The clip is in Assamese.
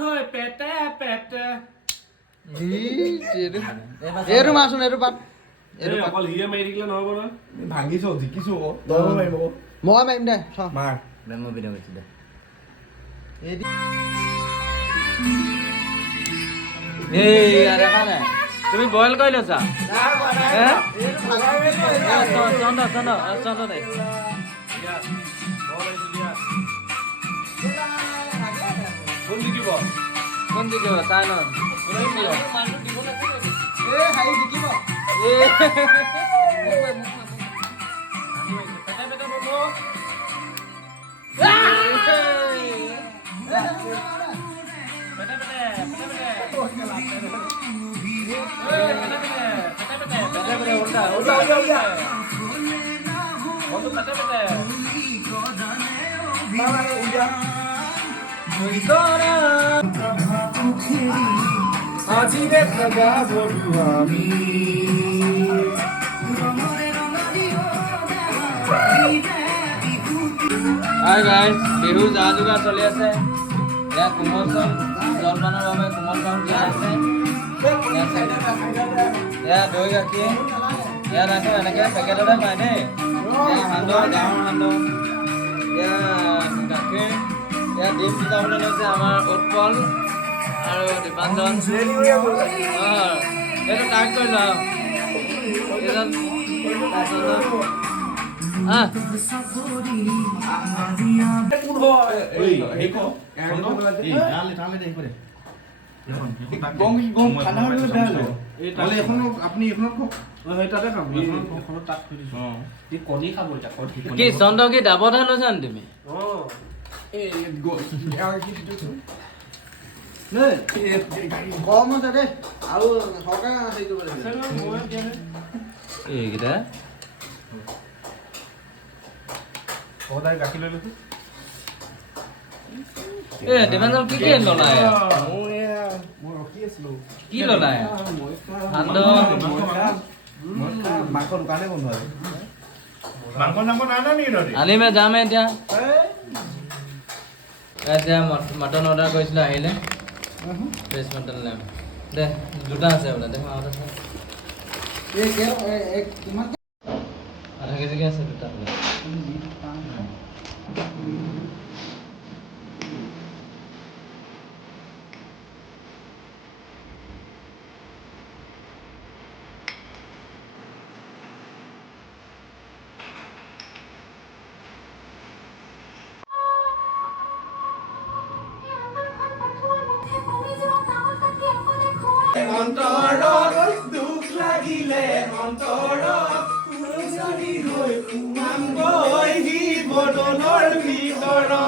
ধৈ পেটে পেটে এইটো মাৰচোন এইটো পাত অকল হিয়ে মাৰি থাকিলে নহ'ব নহয় ভাঙিছ জিকিছো আকৌ তই মাৰিব মই মাৰিম দে মাৰ মই ভিডিঅ' কৰিছোঁ দে দেখা নাই তুমি বইল কৰি লৈছা চন্দ দে কোন জিকিব কোন জিকিব চাই লওঁ আজি দেখা বলো আমি হাই গাইজ বিহু যা যোগাৰ চলি আছে ইয়াত কোমল চাউল জলপানৰ বাবে কোমল চাউল দিয়া আছে ইয়াত দৈ গাখীৰ ইয়াত আকৌ এনেকৈ পেকেটতে পায় দেই ইয়াত সান্দহ গাঁৱৰ সান্দহ ইয়াত গাখীৰ ইয়াত ডিম সিজাবলৈ লৈছে আমাৰ উৎপল আৰু দীপাঞ্জন এইটো টাইট কৰি লোৱা কি চন্দ কি ডাবতহে লৈছা নি তুমি কম আছে দেই আৰু চৰকাৰে হেৰি কৰিব লাগিব এইকেইটা গাখীৰ লৈ লৈছো দীপাঞ্জন কি ললাই কি ললাই সান্দহ মাংস দোকানে বন্ধ আছে মাংস চাংস নাই না নেকি তহঁতি আনিমে যামে এতিয়া এতিয়া মটন অৰ্ডাৰ কৰিছিলোঁ আহিলে ফ্ৰেছ মটন লেম দে দুটা আছে বোলে দে আৰু আছে কিমান আধা কেজিকে আছে দুটা বোলে অন্তৰত দুখ লাগিলে অন্তৰত জানি হৈ সোমামগৈ সি বদনৰ ভিতৰত